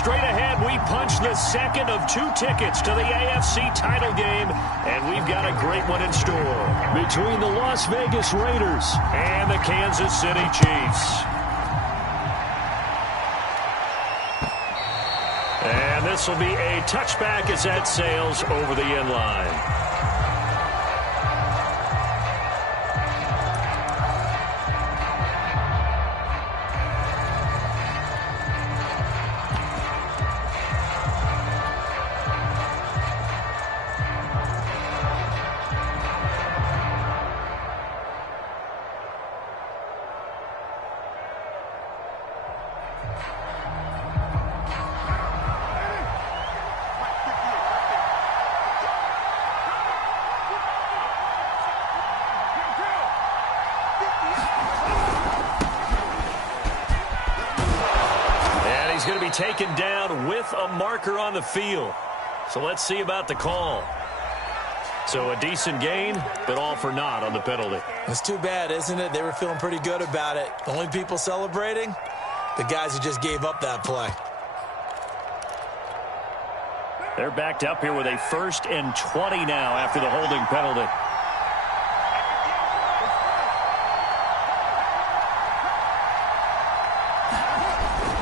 straight ahead, we punch the second of 2 tickets to the AFC title game, and we've got a great one in store between the Las Vegas Raiders and the Kansas City Chiefs. And this will be a touchback as that sails over the end line. He's going to be taken down with a marker on the field. So let's see about the call. So a decent gain, but all for naught on the penalty. It's too bad, isn't it? They were feeling pretty good about it. The only people celebrating, the guys who just gave up that play. They're backed up here with a 1st and 20 now after the holding penalty.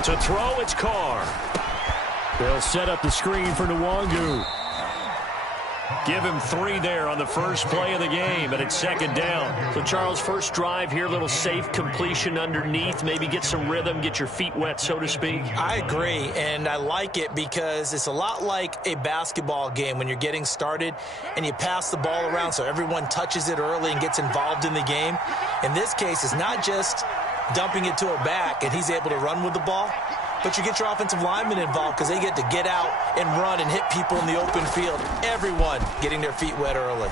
To throw, it's Carr. They'll set up the screen for Nwangu. Give him 3 there on the first play of the game, and it's 2nd down. So, Charles, first drive here, little safe completion underneath. Maybe get some rhythm, get your feet wet, so to speak. I agree, and I like it because it's a lot like a basketball game when you're getting started and you pass the ball around so everyone touches it early and gets involved in the game. In this case, it's not just dumping it to a back and he's able to run with the ball, but you get your offensive linemen involved because they get to get out and run and hit people in the open field. Everyone getting their feet wet early.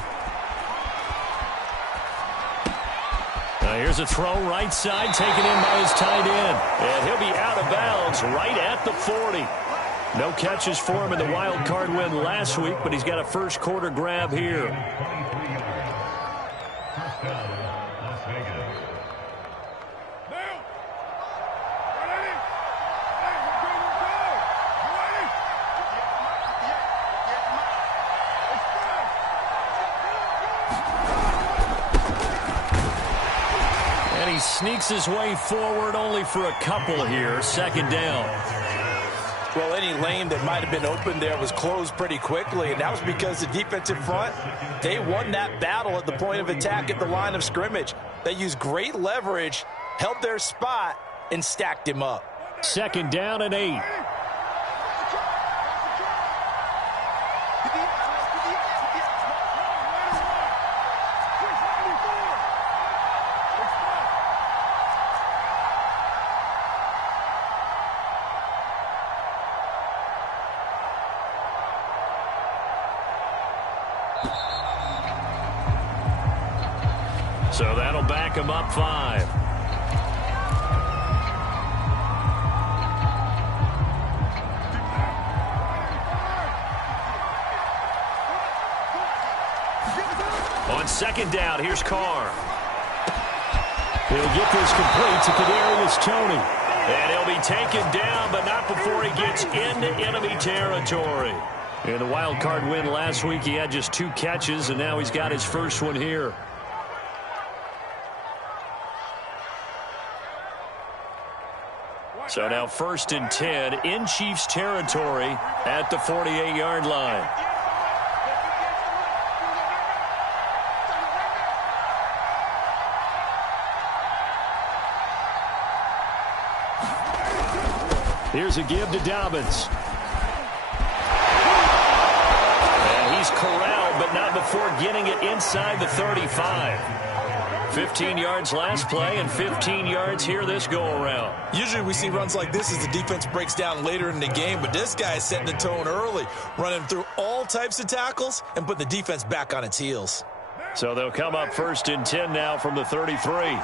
Now here's a throw right side taken in by his tight end, and he'll be out of bounds right at the 40. No catches for him in the wild card win last week, but he's got a first quarter grab here. He sneaks his way forward only for a couple here. 2nd down. Well, any lane that might have been open there was closed pretty quickly, and that was because the defensive front, they won that battle at the point of attack at the line of scrimmage. They used great leverage, held their spot, and stacked him up. 2nd down and 8. So that'll back him up 5. On 2nd down, here's Carr. He'll get this complete to Kadarius Toney. And he'll be taken down, but not before he gets into enemy territory. In the wild card win last week, he had just 2 catches, and now he's got his first one here. So now 1st and 10 in Chiefs territory at the 48-yard line. Here's a give to Dobbins. And he's corralled, but not before getting it inside the 35. 15 yards last play and 15 yards here this go-around. Usually we see runs like this as the defense breaks down later in the game, but this guy is setting the tone early, running through all types of tackles and putting the defense back on its heels. So they'll come up 1st and 10 now from the 33.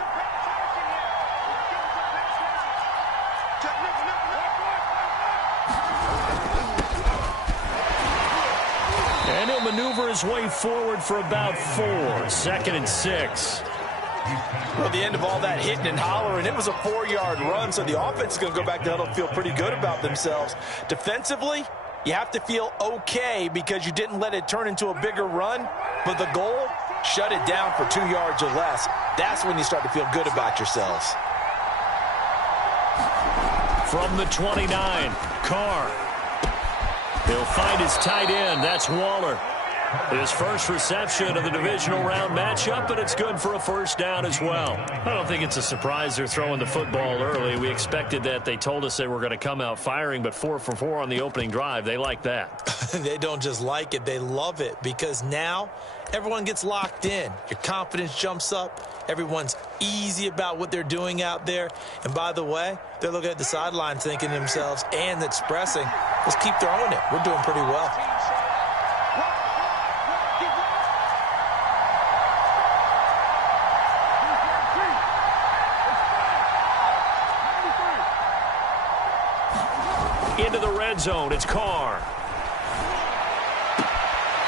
And he'll maneuver his way forward for about 4. 2nd and 6. Well, the end of all that hitting and hollering, it was a 4-yard run, so the offense is going to go back to huddle and feel pretty good about themselves. Defensively, you have to feel okay because you didn't let it turn into a bigger run, but the goal, shut it down for 2 yards or less. That's when you start to feel good about yourselves. From the 29, Carr. He'll find his tight end. That's Waller. His first reception of the divisional round matchup, and it's good for a first down as well. I don't think it's a surprise they're throwing the football early. We expected that. They told us they were going to come out firing, but 4 for 4 on the opening drive. They like that. They don't just like it. They love it because now everyone gets locked in. Your confidence jumps up. Everyone's easy about what they're doing out there. And by the way, they're looking at the sideline thinking to themselves and expressing, let's keep throwing it. We're doing pretty well. Into the red zone, it's Carr.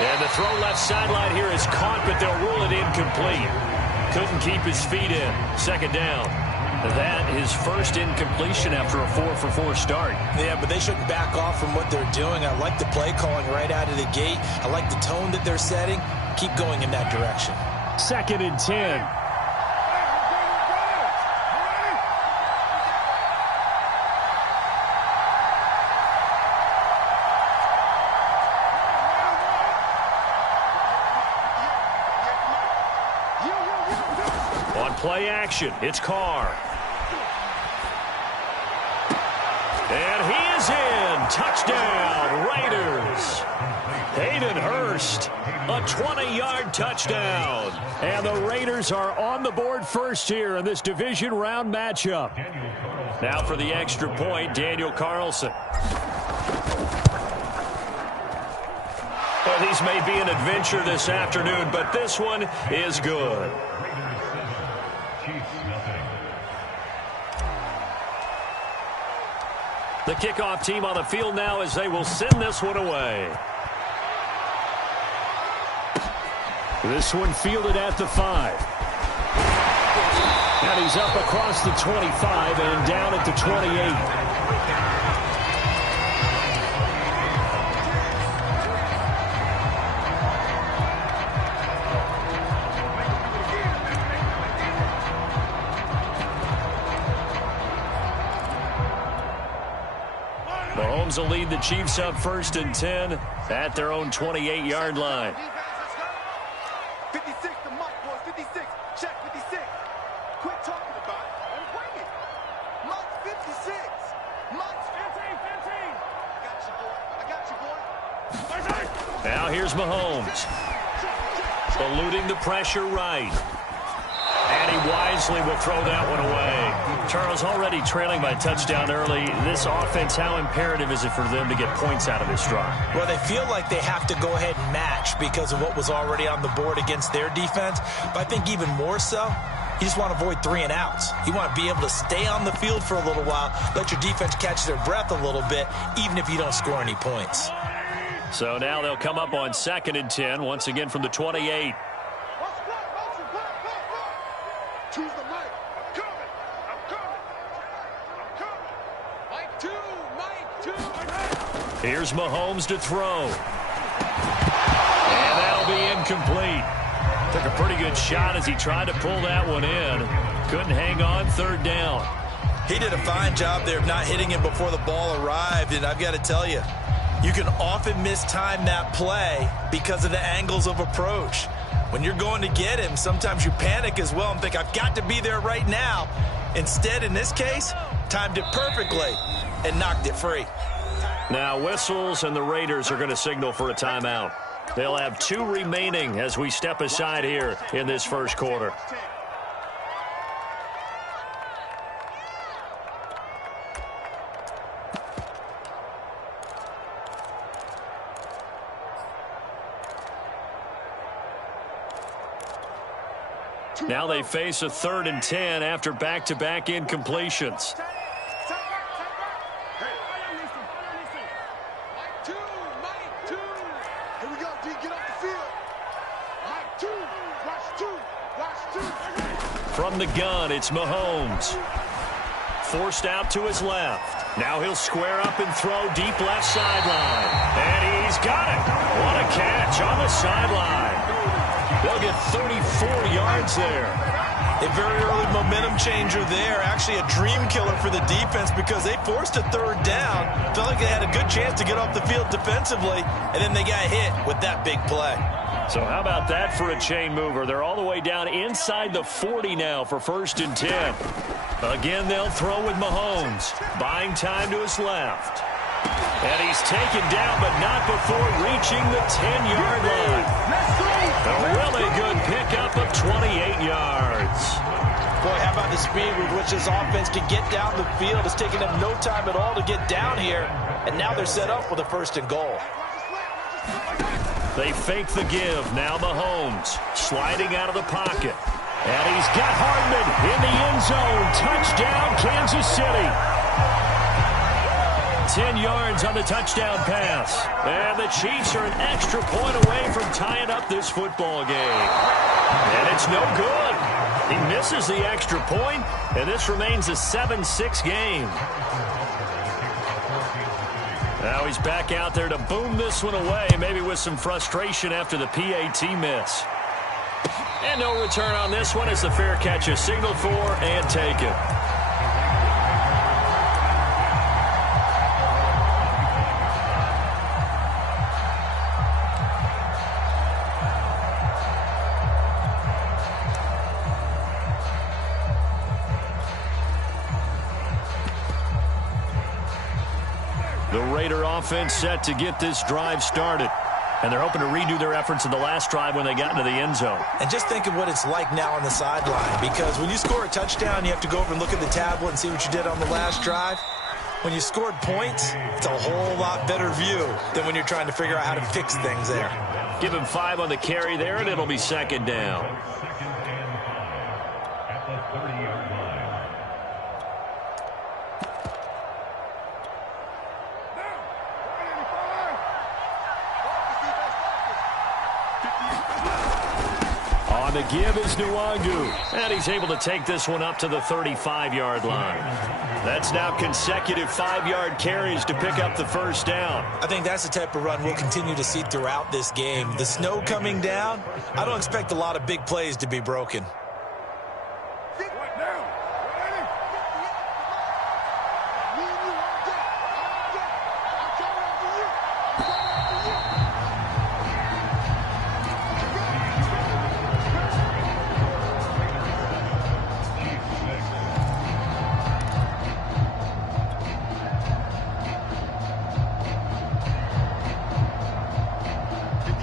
And the throw left sideline here is caught, but they'll rule it incomplete. Couldn't keep his feet in. Second down. That is first incompletion after a 4 for 4 start. Yeah, but they shouldn't back off from what they're doing. I like the play calling right out of the gate. I like the tone that they're setting. Keep going in that direction. 2nd and 10. Play action. It's Carr. And he is in. Touchdown, Raiders. Hayden Hurst, a 20-yard touchdown. And the Raiders are on the board first here in this division round matchup. Now for the extra point, Daniel Carlson. Well, these may be an adventure this afternoon, but this one is good. The kickoff team on the field now as they will send this one away. This one fielded at the 5. And he's up across the 25 and down at the 28. Mahomes will lead the Chiefs up 1st and 10 at their own 28-yard line. 56, the mic, boys. 56. Check 56. Quit talking about it and bring it. Mike's 56. Mike's 15. I got you, boy. Now here's Mahomes. Eluding the pressure right. And he wisely will throw that one away. Charles, already trailing by touchdown early. This offense, how imperative is it for them to get points out of this drive? Well, they feel like they have to go ahead and match because of what was already on the board against their defense. But I think even more so, you just want to avoid 3 and outs. You want to be able to stay on the field for a little while, let your defense catch their breath a little bit, even if you don't score any points. So now they'll come up on 2nd and 10, once again from the 28. Choose the mic. I'm coming. Mike 2. Here's Mahomes to throw. And that'll be incomplete. Took a pretty good shot as he tried to pull that one in. Couldn't hang on. 3rd down. He did a fine job there of not hitting it before the ball arrived, and I've got to tell you, you can often mistime that play because of the angles of approach. When you're going to get him, sometimes you panic as well and think, I've got to be there right now. Instead, in this case, timed it perfectly and knocked it free. Now whistles, and the Raiders are going to signal for a timeout. They'll have 2 remaining as we step aside here in this first quarter. Now they face a 3rd and 10 after back-to-back incompletions. Mike 2. Here we go, D. Get off the field. Mike 2. Watch 2. From the gun, it's Mahomes. Forced out to his left. Now he'll square up and throw deep left sideline. And he's got it. What a catch on the sideline. They'll get 34 yards there. A very early momentum changer there. Actually a dream killer for the defense because they forced a third down. Felt like they had a good chance to get off the field defensively, and then they got hit with that big play. So how about that for a chain mover? They're all the way down inside the 40 now for 1st and 10. Again, they'll throw with Mahomes. Buying time to his left. And he's taken down, but not before reaching the 10-yard line. A really good pickup of 28 yards. Boy, how about the speed with which this offense can get down the field? It's taken them no time at all to get down here. And now they're set up with a 1st and goal. They fake the give. Now Mahomes sliding out of the pocket. And he's got Hardman in the end zone. Touchdown, Kansas City. 10 yards on the touchdown pass. And the Chiefs are an extra point away from tying up this football game. And it's no good. He misses the extra point, and this remains a 7-6 game. Now he's back out there to boom this one away, maybe with some frustration after the PAT miss. And no return on this one as the fair catch is signaled for and taken. The Raider offense set to get this drive started. And they're hoping to redo their efforts in the last drive when they got into the end zone. And just think of what it's like now on the sideline. Because when you score a touchdown, you have to go over and look at the tablet and see what you did on the last drive. When you scored points, it's a whole lot better view than when you're trying to figure out how to fix things there. Give him 5 on the carry there, and it'll be 2nd down. The give is Nwangu, and he's able to take this one up to the 35-yard line. That's now consecutive 5-yard carries to pick up the 1st down. I think that's the type of run we'll continue to see throughout this game. The snow coming down, I don't expect a lot of big plays to be broken.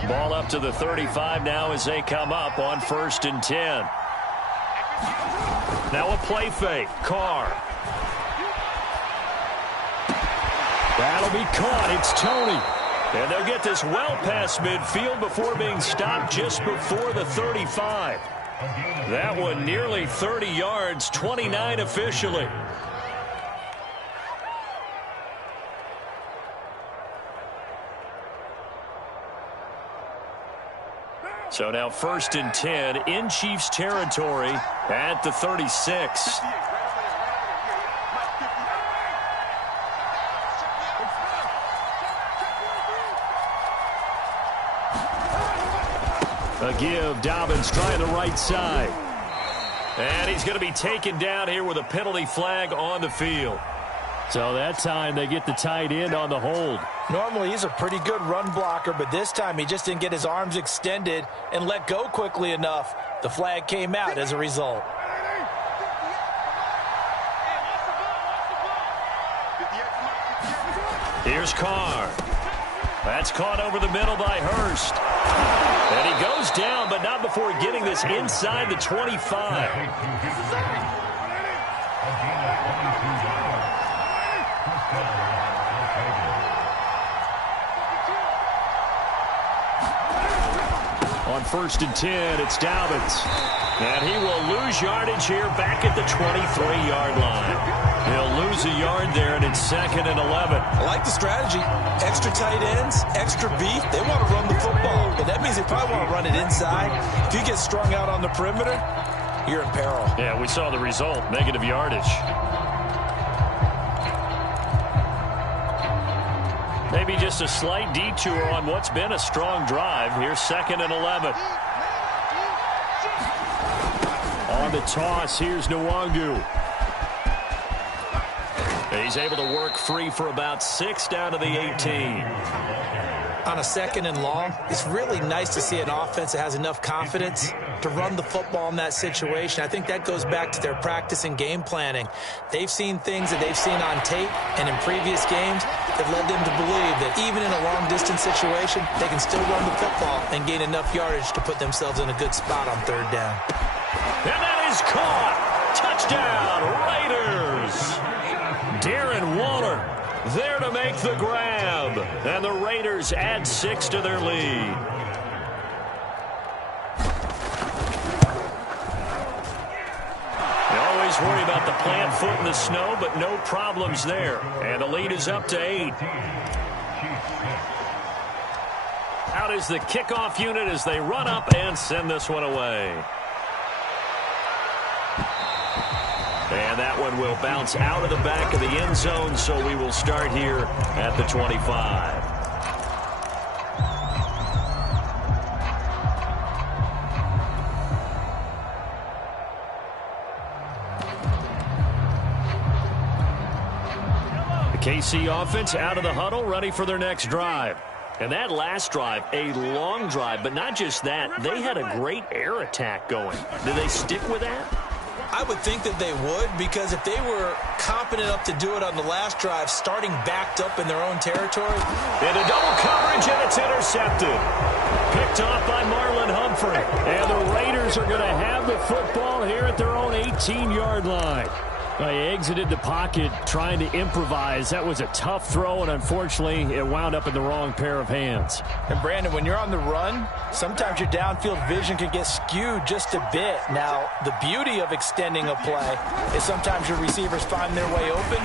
Ball up to the 35 now as they come up on 1st and 10. Now a play fake. Carr. That'll be caught. It's Tony. And they'll get this well past midfield before being stopped just before the 35. That one nearly 30 yards, 29 officially. So now 1st and 10 in Chiefs territory at the 36. A give. Dobbins trying the right side. And he's going to be taken down here with a penalty flag on the field. So that time they get the tight end on the hold. Normally he's a pretty good run blocker, but this time he just didn't get his arms extended and let go quickly enough. The flag came out as a result. Here's Carr. That's caught over the middle by Hurst. And he goes down, but not before getting this inside the 25. On 1st and 10, it's Dobbins. And he will lose yardage here back at the 23-yard line. He'll lose a yard there, and it's 2nd and 11. I like the strategy. Extra tight ends, extra beef. They want to run the football, but that means they probably want to run it inside. If you get strung out on the perimeter, you're in peril. Yeah, we saw the result, negative yardage. Maybe just a slight detour on what's been a strong drive. Here's 2nd and 11. On the toss, here's Nwangu. He's able to work free for about 6 down to the 18. On a 2nd and long, it's really nice to see an offense that has enough confidence to run the football in that situation. I think that goes back to their practice and game planning. They've seen things that they've seen on tape and in previous games that led them to believe that even in a long-distance situation, they can still run the football and gain enough yardage to put themselves in a good spot on 3rd down. And that is caught. Touchdown, Raiders. Darren Waller there to make the grab. And the Raiders add 6 to their lead. You always worry about the plant foot in the snow, but no problems there. And the lead is up to 8. Out is the kickoff unit as they run up and send this one away. And that one will bounce out of the back of the end zone, so we will start here at the 25. The KC offense out of the huddle, ready for their next drive. And that last drive, a long drive, but not just that. They had a great air attack going. Did they stick with that? I would think that they would, because if they were competent enough to do it on the last drive, starting backed up in their own territory. Into double coverage, and it's intercepted. Picked off by Marlon Humphrey. And the Raiders are going to have the football here at their own 18-yard line. They exited the pocket trying to improvise. That was a tough throw, and unfortunately, it wound up in the wrong pair of hands. And, Brandon, when you're on the run, sometimes your downfield vision can get skewed just a bit. Now, the beauty of extending a play is sometimes your receivers find their way open,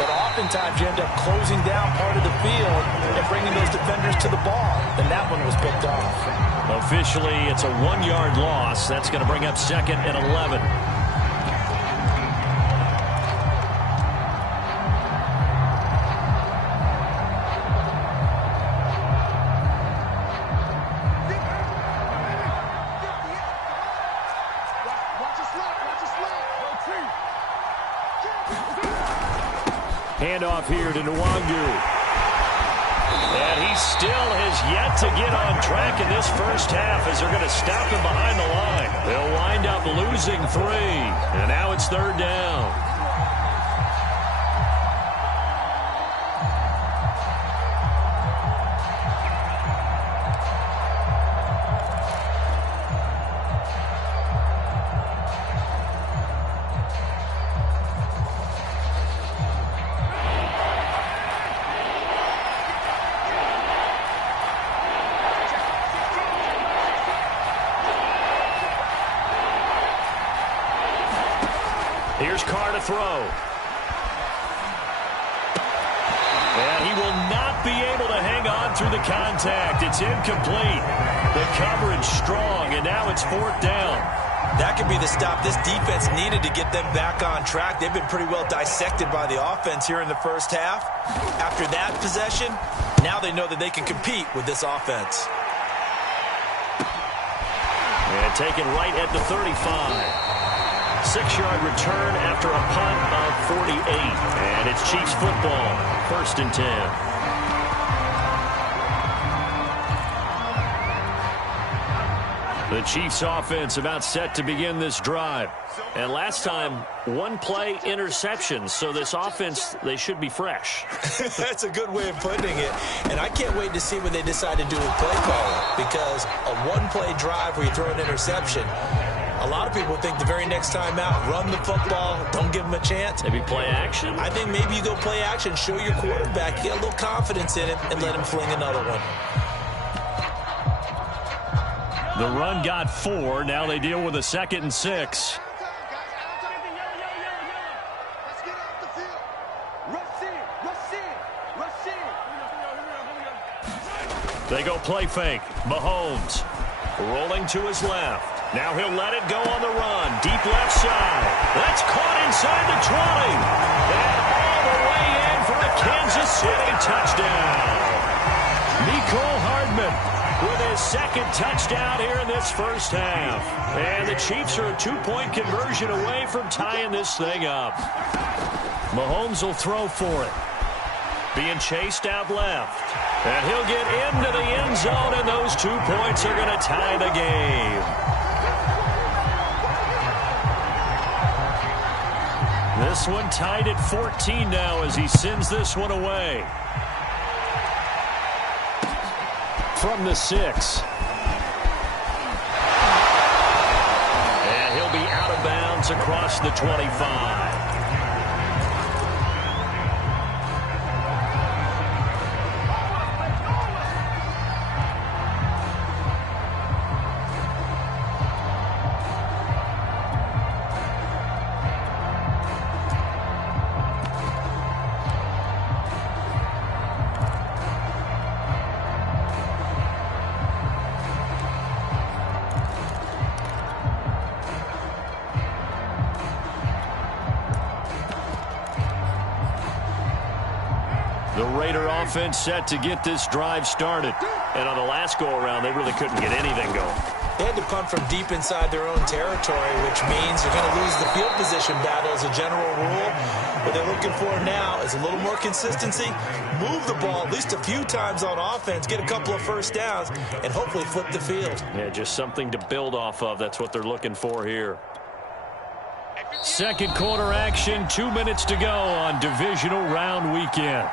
but oftentimes you end up closing down part of the field and bringing those defenders to the ball. And that one was picked off. Officially, it's a 1-yard loss. That's going to bring up 2nd and 11. Handoff here to Nwangu. And he still has yet to get on track in this first half as they're going to stop him behind the line. They'll wind up losing 3. And now it's 3rd down. Here's Carr to throw. And he will not be able to hang on through the contact. It's incomplete. The coverage strong, and now it's 4th down. That could be the stop this defense needed to get them back on track. They've been pretty well dissected by the offense here in the first half. After that possession, now they know that they can compete with this offense. And taken right at the 35. 6-yard return after a punt of 48. And it's Chiefs football, 1st and 10. The Chiefs offense about set to begin this drive. And last time, 1-play interception. So this offense, they should be fresh. That's a good way of putting it. And I can't wait to see what they decide to do with play calling. Because a 1-play drive where you throw an interception, a lot of people think the very next time out, run the football, don't give them a chance. Maybe play action? I think maybe you go play action, show your quarterback, get a little confidence in it, and let him fling another one. The run got 4. Now they deal with a 2nd and 6. They go play fake. Mahomes rolling to his left. Now he'll let it go on the run. Deep left side. That's caught inside the 20. And all the way in for a Kansas City touchdown. Mecole Hardman with his second touchdown here in this first half. And the Chiefs are a 2-point conversion away from tying this thing up. Mahomes will throw for it. Being chased out left. And he'll get into the end zone, and those 2 points are going to tie the game. This one tied at 14 now as he sends this one away. From the 6. And he'll be out of bounds across the 25. Offense set to get this drive started. And on the last go-around, they really couldn't get anything going. They had to punt from deep inside their own territory, which means you're going to lose the field position battle as a general rule. What they're looking for now is a little more consistency, move the ball at least a few times on offense, get a couple of first downs, and hopefully flip the field. Yeah, just something to build off of. That's what they're looking for here. Second quarter action, 2 minutes to go on divisional round weekend.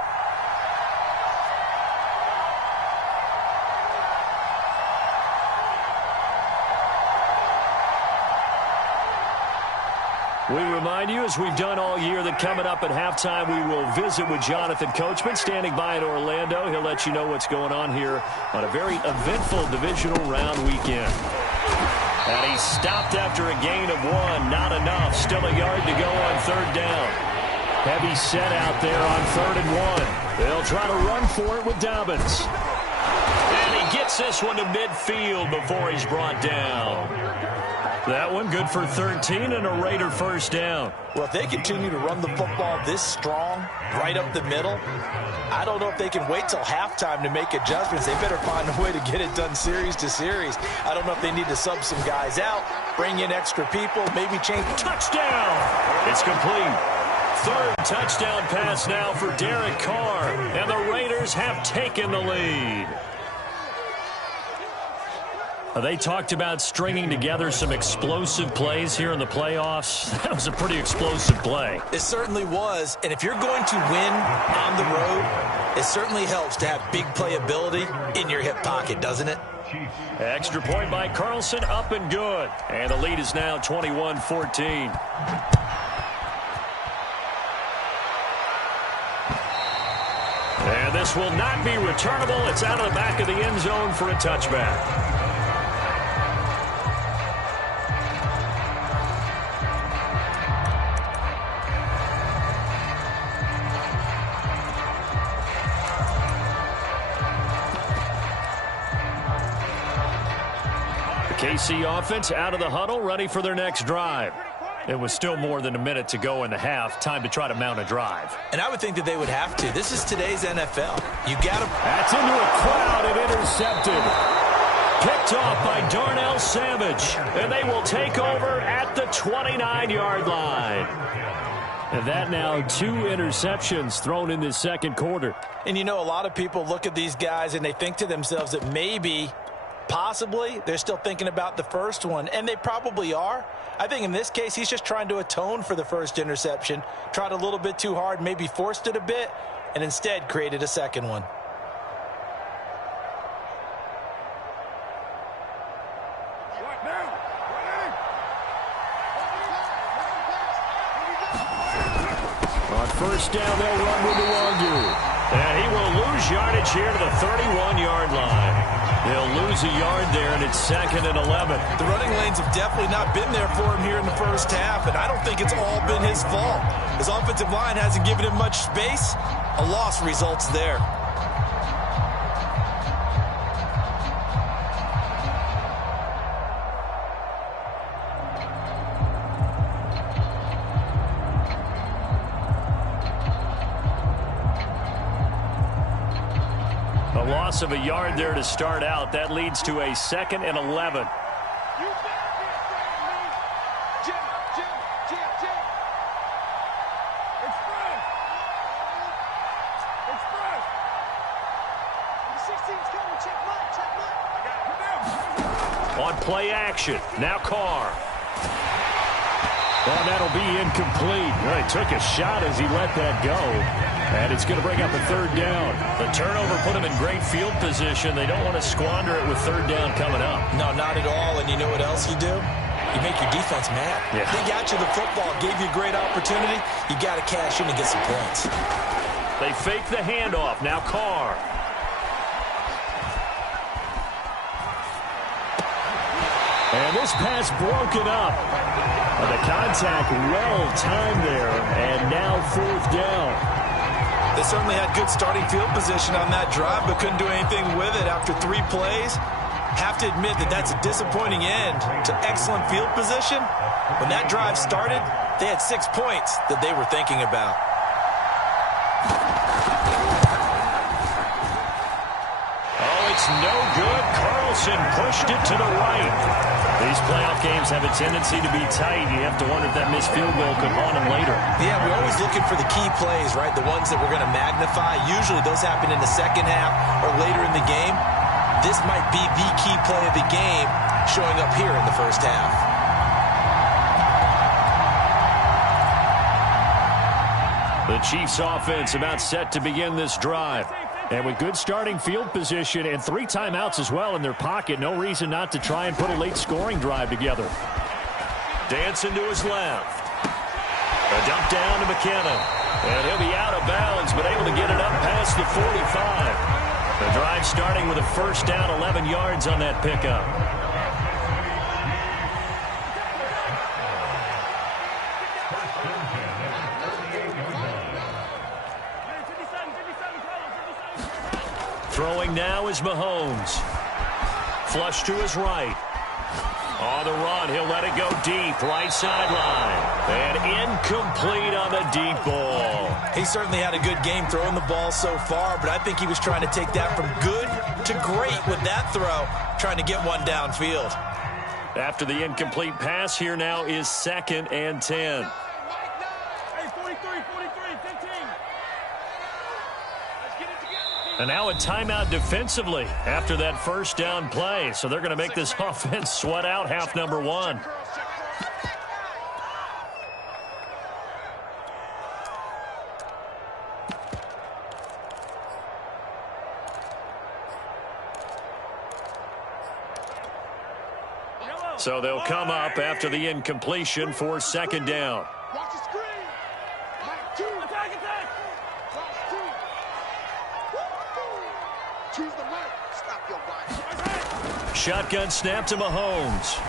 We remind you, as we've done all year, that coming up at halftime, we will visit with Jonathan Coachman, standing by in Orlando. He'll let you know what's going on here on a very eventful divisional round weekend. And he stopped after a gain of 1. Not enough. Still a yard to go on third down. Heavy set out there on 3rd and 1. They'll try to run for it with Dobbins. And he gets this one to midfield before he's brought down. That one good for 13 and a Raider first down. Well, if they continue to run the football this strong, right up the middle, I don't know if they can wait till halftime to make adjustments. They better find a way to get it done series to series. I don't know if they need to sub some guys out, bring in extra people, maybe change. Touchdown! It's complete. Third touchdown pass now for Derek Carr, and the Raiders have taken the lead. They talked about stringing together some explosive plays here in the playoffs. That was a pretty explosive play. It certainly was. And if you're going to win on the road, it certainly helps to have big playability in your hip pocket, doesn't it? Extra point by Carlson, up and good. And the lead is now 21-14. And this will not be returnable. It's out of the back of the end zone for a touchback. KC offense out of the huddle, ready for their next drive. It was still more than a minute to go in the half. Time to try to mount a drive. And I would think that they would have to. This is today's NFL. You got to. That's into a crowd and intercepted. Picked off by Darnell Savage. And they will take over at the 29-yard line. And that now 2 interceptions thrown in this second quarter. And you know, a lot of people look at these guys and they think to themselves that maybe, possibly, they're still thinking about the first one. And they probably are. I think in this case, he's just trying to atone for the first interception. Tried a little bit too hard, maybe forced it a bit, and instead created a second one. On first down, they'll run with Nwangu. And he will lose yardage here to the 31-yard line. They'll lose a yard there, and it's 2nd and 11. The running lanes have definitely not been there for him here in the first half, and I don't think it's all been his fault. His offensive line hasn't given him much space. A loss results there. A loss of a yard there to start out. That leads to a 2nd and 11. On play action. Now Carr. Oh, that'll be incomplete. Well, he took a shot as he let that go. And it's going to bring up a 3rd down. The turnover put him in great field position. They don't want to squander it with 3rd down coming up. No, not at all. And you know what else you do? You make your defense mad. Yeah. They got you the football, gave you a great opportunity. You got to cash in and get some points. They fake the handoff. Now Carr. And this pass broken up. The contact well timed there, and now 4th down. They certainly had good starting field position on that drive, but couldn't do anything with it after 3 plays. Have to admit that that's a disappointing end to excellent field position. When that drive started, they had 6 points that they were thinking about. Oh, it's no good. Carlson pushed it to the right. These playoff games have a tendency to be tight. You have to wonder if that missed field goal could haunt them later. Yeah, we're always looking for the key plays, right? The ones that we're going to magnify. Usually those happen in the second half or later in the game. This might be the key play of the game showing up here in the first half. The Chiefs offense about set to begin this drive. And with good starting field position and 3 timeouts as well in their pocket, no reason not to try and put a late scoring drive together. Dancing to his left. A dump down to McKinnon. And he'll be out of bounds, but able to get it up past the 45. The drive starting with a 1st down, 11 yards on that pickup. Throwing now is Mahomes. Flush to his right. On the run, he'll let it go deep, right sideline. And incomplete on the deep ball. He certainly had a good game throwing the ball so far, but I think he was trying to take that from good to great with that throw, trying to get one downfield. After the incomplete pass, here now is 2nd and 10. And now a timeout defensively after that 1st down play. So they're going to make this offense sweat out half number 1. So they'll come up after the incompletion for 2nd down. Watch the screen. Mike 2. Attack. Watch 2. Choose the mic. Stop your body. Shotgun snap to Mahomes.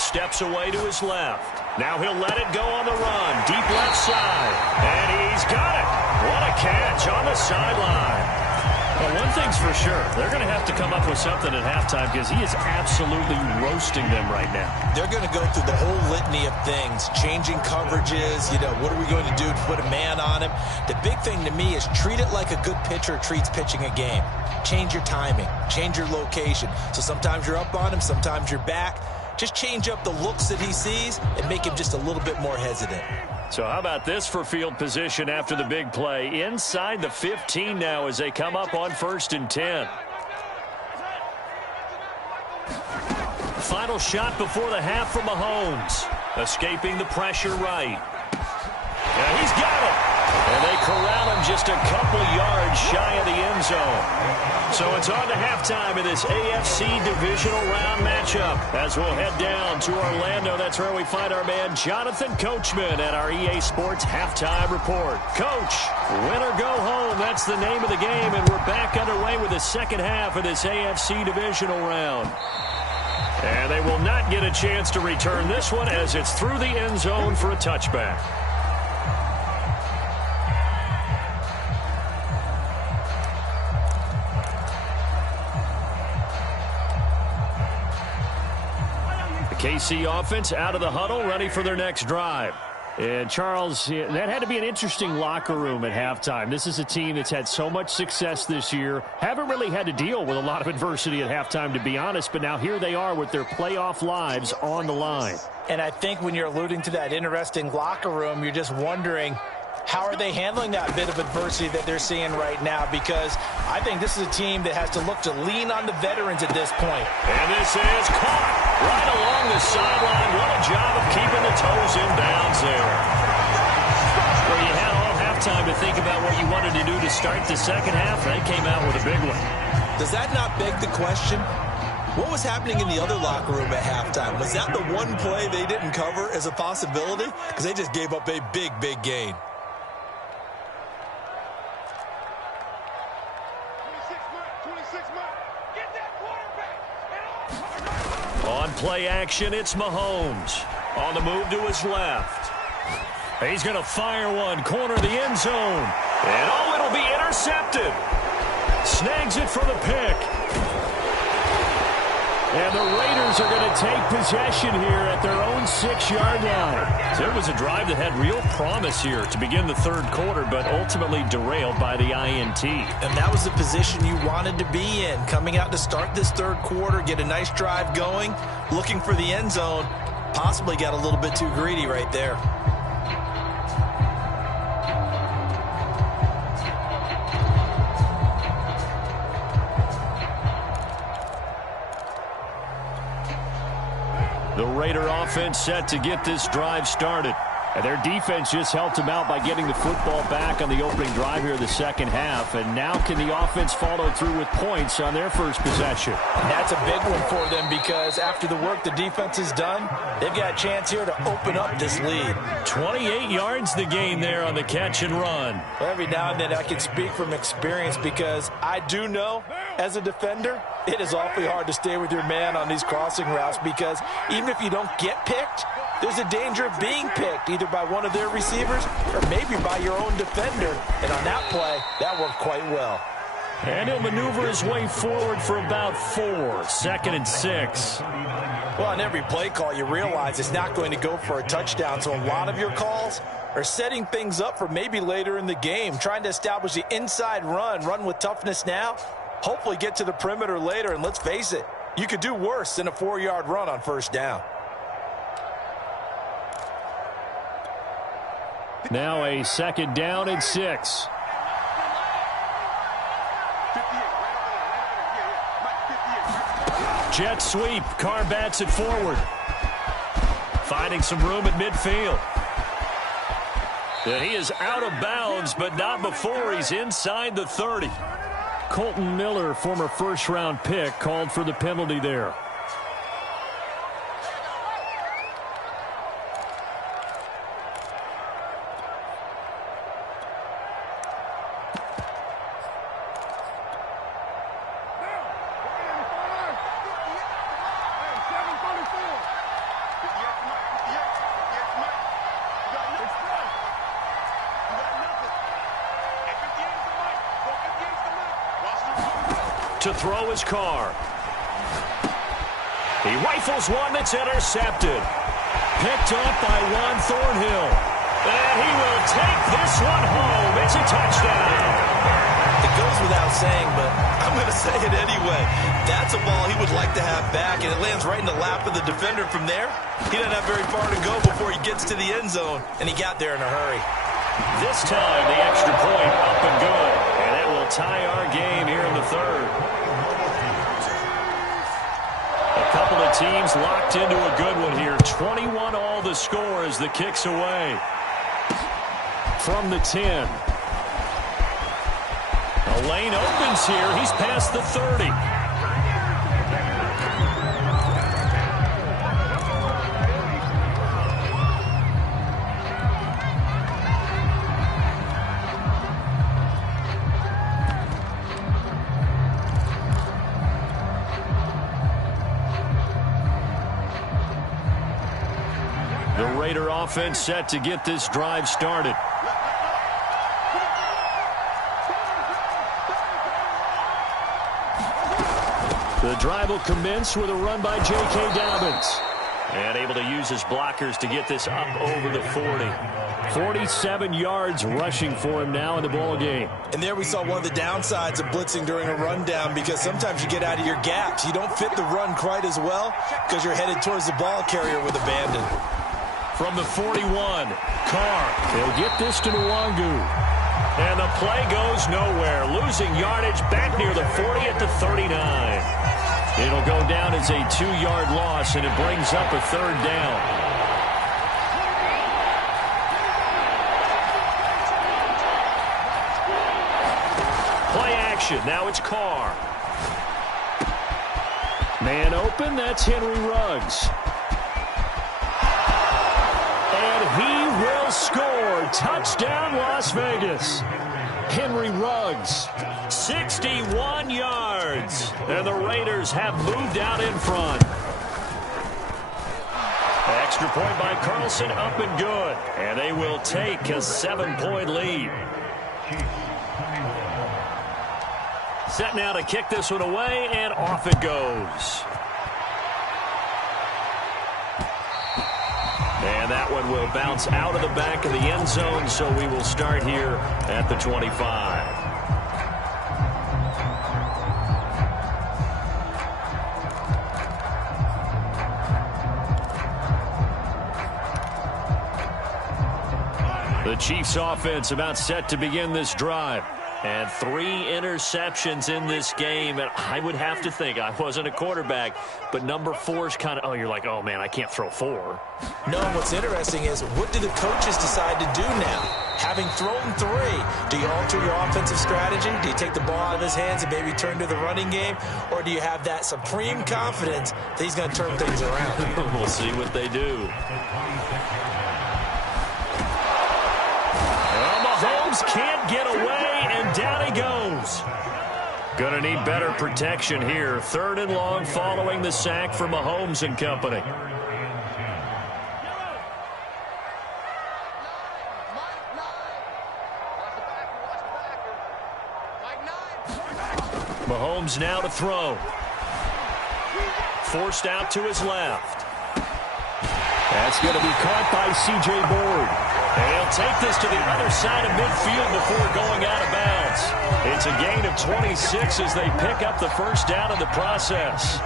Steps away to his left. Now he'll let it go on the run. Deep left side. And he's got it. What a catch on the sideline. Well, one thing's for sure. They're going to have to come up with something at halftime because he is absolutely roasting them right now. They're going to go through the whole litany of things, changing coverages, what are we going to do to put a man on him? The big thing to me is treat it like a good pitcher treats pitching a game. Change your timing, change your location. So sometimes you're up on him, sometimes you're back. Just change up the looks that he sees and make him just a little bit more hesitant. So how about this for field position after the big play? Inside the 15 now as they come up on 1st and 10. Final shot before the half from Mahomes. Escaping the pressure right. And he's got it. And they corral him just a couple yards shy of the end zone. So it's on to halftime of this AFC divisional round matchup. As we'll head down to Orlando, that's where we find our man Jonathan Coachman at our EA Sports Halftime Report. Coach, win or go home, that's the name of the game, and we're back underway with the second half of this AFC divisional round. And they will not get a chance to return this one as it's through the end zone for a touchback. KC offense out of the huddle, ready for their next drive. And, Charles, that had to be an interesting locker room at halftime. This is a team that's had so much success this year. Haven't really had to deal with a lot of adversity at halftime, to be honest. But now here they are with their playoff lives on the line. And I think when you're alluding to that interesting locker room, you're just wondering, how are they handling that bit of adversity that they're seeing right now? Because I think this is a team that has to look to lean on the veterans at this point. And this is caught right along the sideline. What a job of keeping the toes in bounds there. Well, you had all halftime to think about what you wanted to do to start the second half. They came out with a big one. Does that not beg the question? What was happening in the other locker room at halftime? Was that the one play they didn't cover as a possibility? Because they just gave up a big, big gain. On play action, it's Mahomes. On the move to his left. He's going to fire one, corner the end zone. And oh, it'll be intercepted. Snags it for the pick. And the Raiders are going to take possession here at their own 6-yard line. So it was a drive that had real promise here to begin the third quarter, but ultimately derailed by the INT. And that was the position you wanted to be in. Coming out to start this third quarter, get a nice drive going, looking for the end zone. Possibly got a little bit too greedy right there. The Raider offense set to get this drive started. And their defense just helped them out by getting the football back on the opening drive here in the second half. And now can the offense follow through with points on their first possession? And that's a big one for them because after the work the defense has done, they've got a chance here to open up this lead. 28 yards the gain there on the catch and run. Every now and then I can speak from experience because I do know as a defender, it is awfully hard to stay with your man on these crossing routes because even if you don't get picked, there's a danger of being picked either by one of their receivers or maybe by your own defender. And on that play, that worked quite well. And he'll maneuver his way forward for about 4. 2nd and 6. Well, on every play call, you realize it's not going to go for a touchdown. So a lot of your calls are setting things up for maybe later in the game, trying to establish the inside run with toughness now, hopefully get to the perimeter later. And let's face it, you could do worse than a 4-yard run on first down. Now a 2nd down and 6. Jet sweep. Carr bats it forward. Finding some room at midfield. And he is out of bounds, but not before he's inside the 30. Colton Miller, former first-round pick, called for the penalty there. To throw his Carr. He rifles one that's intercepted. Picked up by Juan Thornhill. And he will take this one home. It's a touchdown. It goes without saying, but I'm going to say it anyway. That's a ball he would like to have back, and it lands right in the lap of the defender from there. He doesn't have very far to go before he gets to the end zone, and he got there in a hurry. This time, the extra point up and good. And it will tie our game here in the third. A couple of teams locked into a good one here. 21 all the score as the kick's away. From the 10. A lane opens here. He's past the 30. The Raider offense set to get this drive started. The drive will commence with a run by J.K. Dobbins. And able to use his blockers to get this up over the 40. 47 yards rushing for him now in the ball game. And there we saw one of the downsides of blitzing during a rundown, because sometimes you get out of your gaps. You don't fit the run quite as well because you're headed towards the ball carrier with abandon. From the 41, Carr. He'll get this to Nwangu. And the play goes nowhere. Losing yardage back near the 40 at the 39. It'll go down as a 2-yard loss, and it brings up a 3rd down. Play action. Now it's Carr. Man open. That's Henry Ruggs. And he will score. Touchdown, Las Vegas. Henry Ruggs, 61 yards. And the Raiders have moved out in front. Extra point by Carlson, up and good. And they will take a 7-point lead. Set now to kick this one away, and off it goes. And that one will bounce out of the back of the end zone, so we will start here at the 25. The Chiefs offense about set to begin this drive. And 3 interceptions in this game. And I would have to think, I wasn't a quarterback, but number 4 is kind of, oh, you're like, oh, man, I can't throw 4. No, what's interesting is, what do the coaches decide to do now? Having thrown 3, do you alter your offensive strategy? Do you take the ball out of his hands and maybe turn to the running game? Or do you have that supreme confidence that he's going to turn things around? We'll see what they do. Mahomes can't get away, and down he goes. Going to need better protection here. 3rd and long following the sack for Mahomes and company. Mahomes now to throw. Forced out to his left. That's going to be caught by C.J. Board. And he'll take this to the other side of midfield before going out of bounds. It's a gain of 26 as they pick up the 1st down in the process.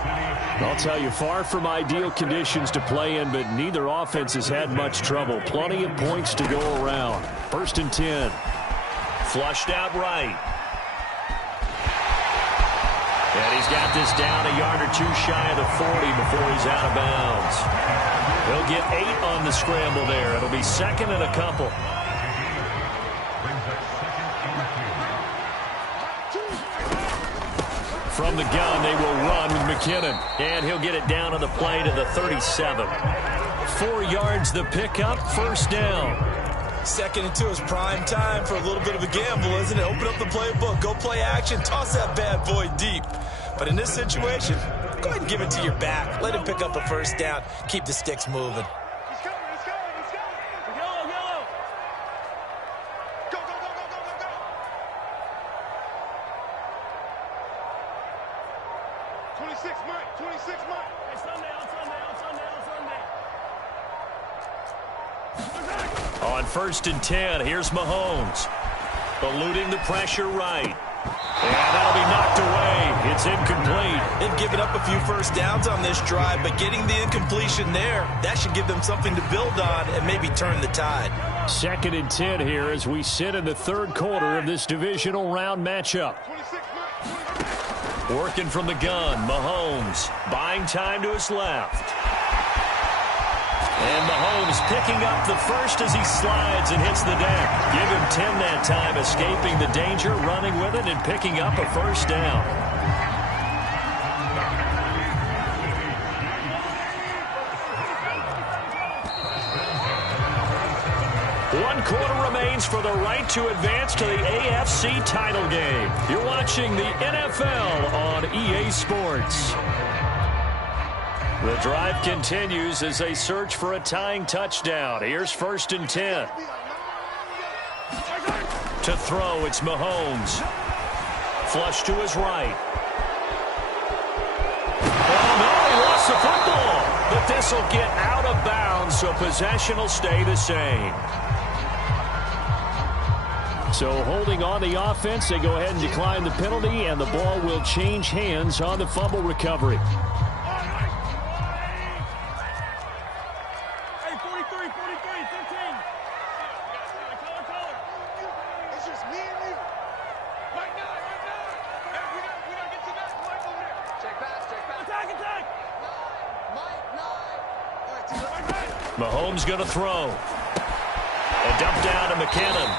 I'll tell you, far from ideal conditions to play in, but neither offense has had much trouble. Plenty of points to go around. 1st and 10. Flushed out right. And he's got this down a yard or 2 shy of the 40 before he's out of bounds. He'll get 8 on the scramble there. It'll be 2nd and a couple. From the gun, they will run with McKinnon. And he'll get it down on the play to the 37. 4 yards the pickup, 1st down. 2nd and 2 is prime time for a little bit of a gamble, isn't it? Open up the playbook, go play action, toss that bad boy deep. But in this situation, go ahead and give it to your back. Let him pick up a 1st down. Keep the sticks moving. He's coming, he's coming, he's coming. Yellow, yellow. Go, go, go, go, go, go, go. 26, Mike, 26, Mike. Hey, Sunday, on Sunday, on Sunday, on Sunday. On 1st and 10, here's Mahomes. Eluding the pressure right. And that'll be knocked away. It's incomplete. They've given up a few 1st downs on this drive, but getting the incompletion there, that should give them something to build on and maybe turn the tide. 2nd and 10 here as we sit in the 3rd quarter of this divisional round matchup. Working from the gun, Mahomes buying time to his left. And Mahomes picking up the 1st as he slides and hits the deck. Give him 10 that time, escaping the danger, running with it, and picking up a 1st down. One quarter remains for the right to advance to the AFC title game. You're watching the NFL on EA Sports. The drive continues as they search for a tying touchdown. Here's 1st and 10. To throw, it's Mahomes. Flush to his right. Oh, no, he lost the football. but this will get out of bounds, so possession will stay the same. So holding on the offense, they go ahead and decline the penalty, and the ball will change hands on the fumble recovery. Mahomes going to throw. A dump down to McKinnon.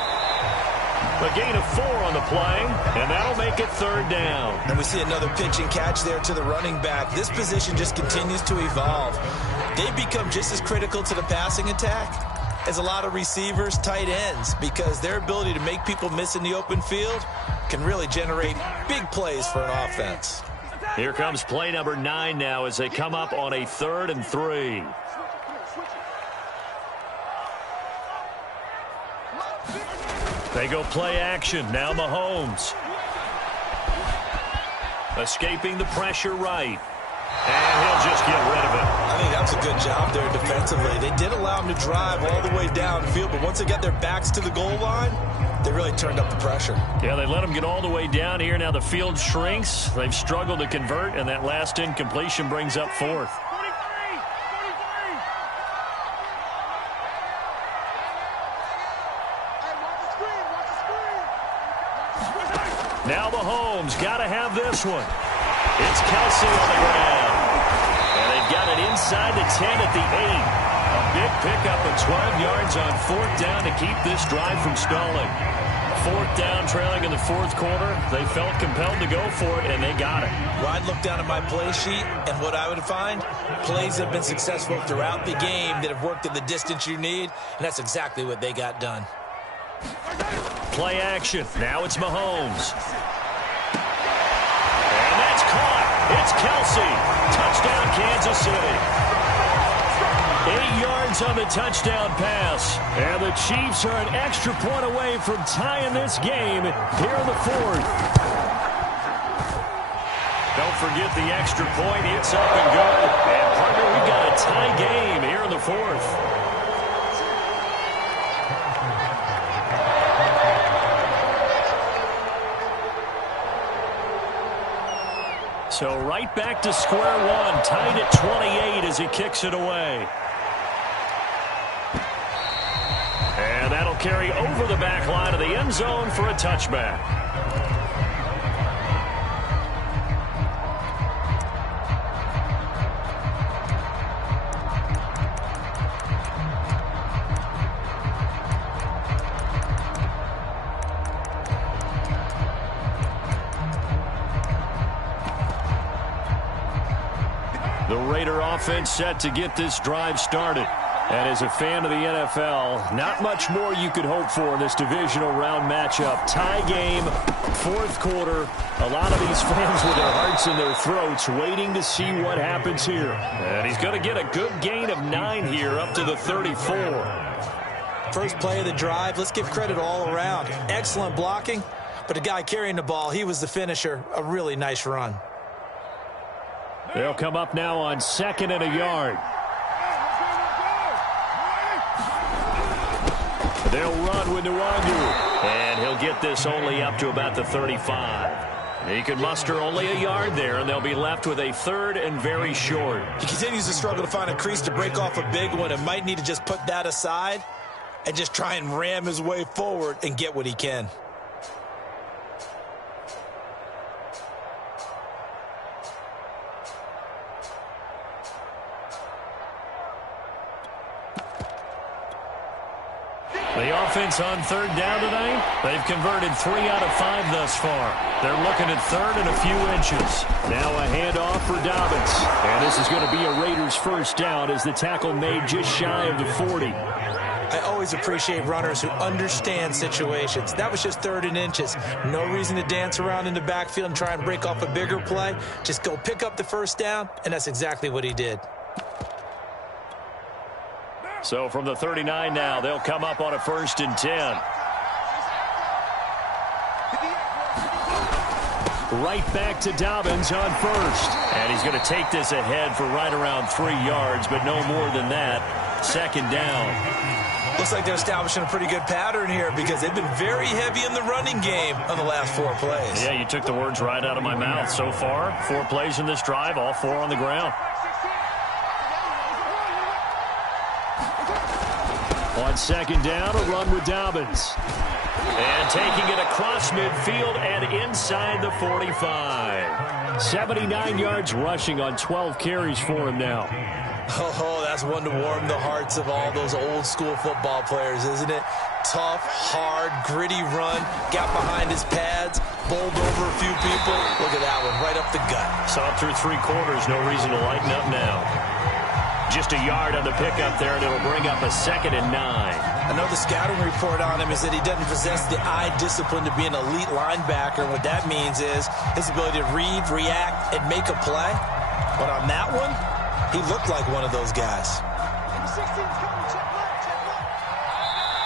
A gain of 4 on the play, and that'll make it 3rd down. And we see another pitch and catch there to the running back. This position just continues to evolve. They become just as critical to the passing attack as a lot of receivers, tight ends, because their ability to make people miss in the open field can really generate big plays for an offense. Here comes play number 9 now as they come up on a 3rd and 3. They go play action. Now Mahomes. Escaping the pressure right. And he'll just get rid of it. I think that was a good job there defensively. They did allow him to drive all the way downfield, but once they got their backs to the goal line, they really turned up the pressure. Yeah, they let him get all the way down here. Now the field shrinks. They've struggled to convert, and that last incompletion brings up 4th. Now Mahomes got to have this one. It's Kelsey on the ground. And they've got it inside the 10 at the 8. A big pickup of 12 yards on 4th down to keep this drive from stalling. 4th down, trailing in the 4th quarter. They felt compelled to go for it, and they got it. Well, I'd look down at my play sheet, and what I would find, plays that have been successful throughout the game that have worked at the distance you need, and that's exactly what they got done. Play action. Now it's Mahomes. And that's caught. It's Kelsey. Touchdown, Kansas City. 8 yards on the touchdown pass. And the Chiefs are an extra point away from tying this game here in the 4th. Don't forget the extra point. It's up and good. And, partner, we've got a tie game here in the 4th. So right back to square one, tied at 28 as he kicks it away. And that'll carry over the back line of the end zone for a touchback. The Raider offense set to get this drive started. And as a fan of the NFL, not much more you could hope for in this divisional round matchup. Tie game, 4th quarter. A lot of these fans with their hearts in their throats waiting to see what happens here. And he's going to get a good gain of 9 here up to the 34. First play of the drive, let's give credit all around. Excellent blocking, but the guy carrying the ball, he was the finisher. A really nice run. They'll come up now on 2nd and a yard. They'll run with Nwangu. And he'll get this only up to about the 35. He can muster only a yard there, and they'll be left with a 3rd and very short. He continues to struggle to find a crease to break off a big one and might need to just put that aside and just try and ram his way forward and get what he can. The offense on 3rd down tonight, they've converted 3 out of 5 thus far. They're looking at 3rd and a few inches. Now a handoff for Dobbins. And this is going to be a Raiders first down as the tackle made just shy of the 40. I always appreciate runners who understand situations. That was just 3rd and inches. No reason to dance around in the backfield and try and break off a bigger play. Just go pick up the first down, and that's exactly what he did. So from the 39 now, they'll come up on a 1st and 10. Right back to Dobbins on first. And he's going to take this ahead for right around 3 yards, but no more than that. Second down. Looks like they're establishing a pretty good pattern here because they've been very heavy in the running game on the last 4 plays. Yeah, you took the words right out of my mouth. So far, 4 plays in this drive, all 4 on the ground. On second down, a run with Dobbins. And taking it across midfield and inside the 45. 79 yards rushing on 12 carries for him now. Oh, that's one to warm the hearts of all those old-school football players, isn't it? Tough, hard, gritty run. Got behind his pads, bowled over a few people. Look at that one, right up the gut. Saw it through 3 quarters. No reason to lighten up now. Just a yard on the pickup there, and it'll bring up a 2nd and 9. I know the scouting report on him is that he doesn't possess the eye discipline to be an elite linebacker. And what that means is his ability to read, react, and make a play. But on that one, he looked like one of those guys.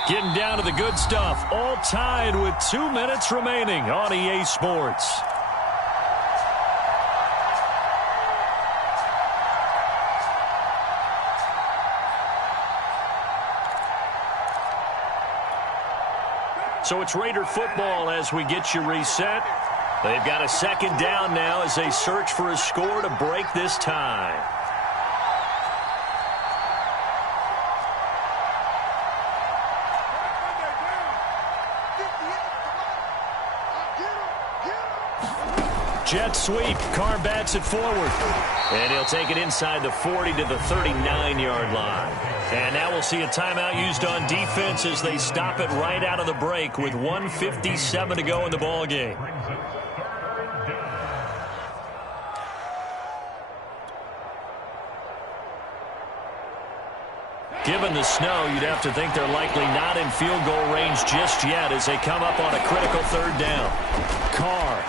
Getting down to the good stuff. All tied with 2 minutes remaining on EA Sports. So it's Raider football as we get you reset. They've got a 2nd down now as they search for a score to break this tie. Jet sweep. Carr bats it forward. And he'll take it inside the 40 to the 39-yard line. And now we'll see a timeout used on defense as they stop it right out of the break with 1:57 to go in the ballgame. Given the snow, you'd have to think they're likely not in field goal range just yet as they come up on a critical 3rd down. Carr.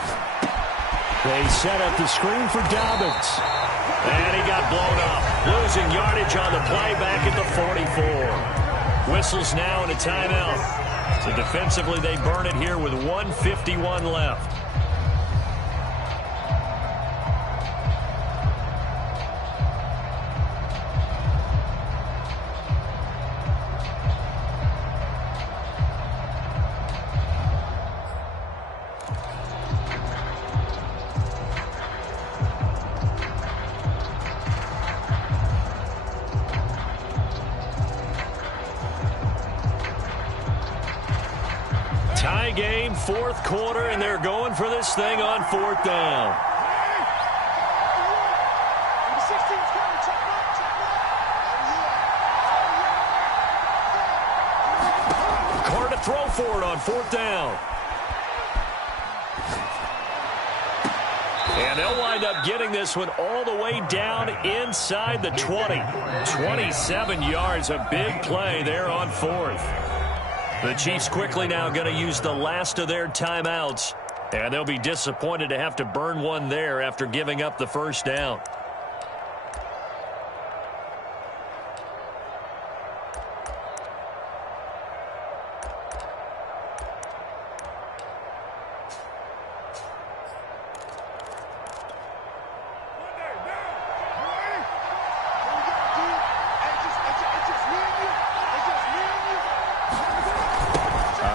They set up the screen for Dobbins. And he got blown up. Losing yardage on the play back at the 44. Whistles now and a timeout. So defensively they burn it here with 1:51 left. Tie game, 4th quarter, and they're going for this thing on 4th down. Carr to throw for it on 4th down. And they'll wind up getting this one all the way down inside the 20. 27 yards, a big play there on 4th. The Chiefs quickly now going to use the last of their timeouts, and they'll be disappointed to have to burn one there after giving up the 1st down.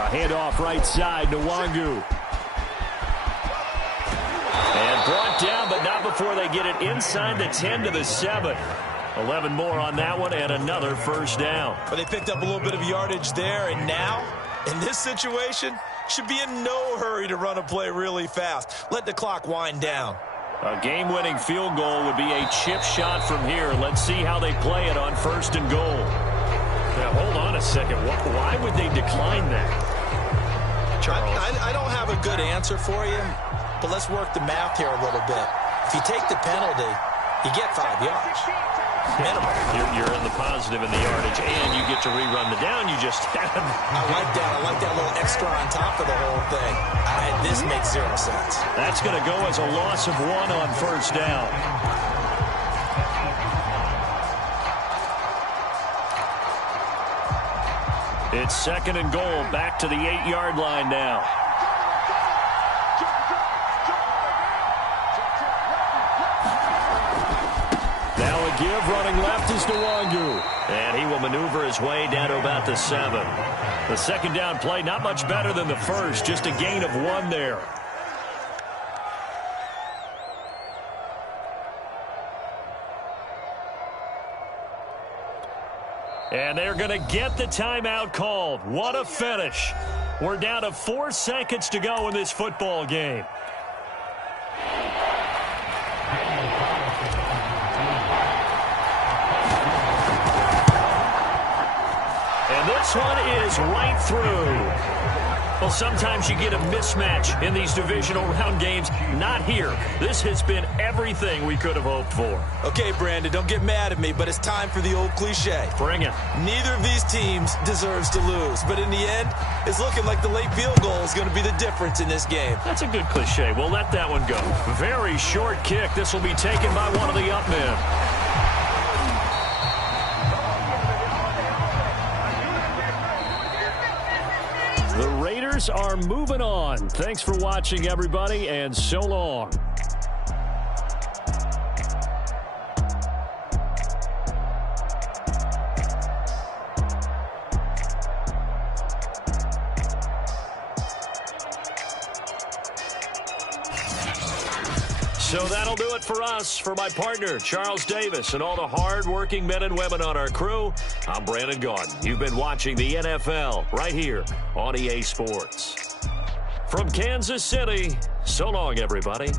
Handoff right side to Wangu. And brought down, but not before they get it inside the 10 to the 7. 11 more on that one and another 1st down. But they picked up a little bit of yardage there, and now, in this situation, should be in no hurry to run a play really fast. Let the clock wind down. A game-winning field goal would be a chip shot from here. Let's see how they play it on 1st and goal. Now, hold on a second. Why would they decline that? I don't have a good answer for you, but let's work the math here a little bit. If you take the penalty, you get 5 yards. Minimum. You're in the positive in the yardage, and you get to rerun the down you just had. I like that. I like that little extra on top of the whole thing. This makes 0 sense. That's going to go as a loss of 1 on 1st down. It's 2nd and goal, back to the 8-yard line now. Now a give running left is Nwangu. And he will maneuver his way down to about the 7. The second down play not much better than the first. Just a gain of 1 there. And they're going to get the timeout called. What a finish. We're down to 4 seconds to go in this football game. And this one is right through. Well, sometimes you get a mismatch in these divisional round games. Not here. This has been everything we could have hoped for. Okay, Brandon, don't get mad at me, but it's time for the old cliche. Bring it. Neither of these teams deserves to lose, but in the end, it's looking like the late field goal is going to be the difference in this game. That's a good cliche. We'll let that one go. Very short kick. This will be taken by one of the up men. The Raiders are moving on. Thanks for watching, everybody, and so long. So that'll do it for us. For my partner, Charles Davis, and all the hard-working men and women on our crew, I'm Brandon Gaudin. You've been watching the NFL right here on EA Sports. From Kansas City, so long, everybody.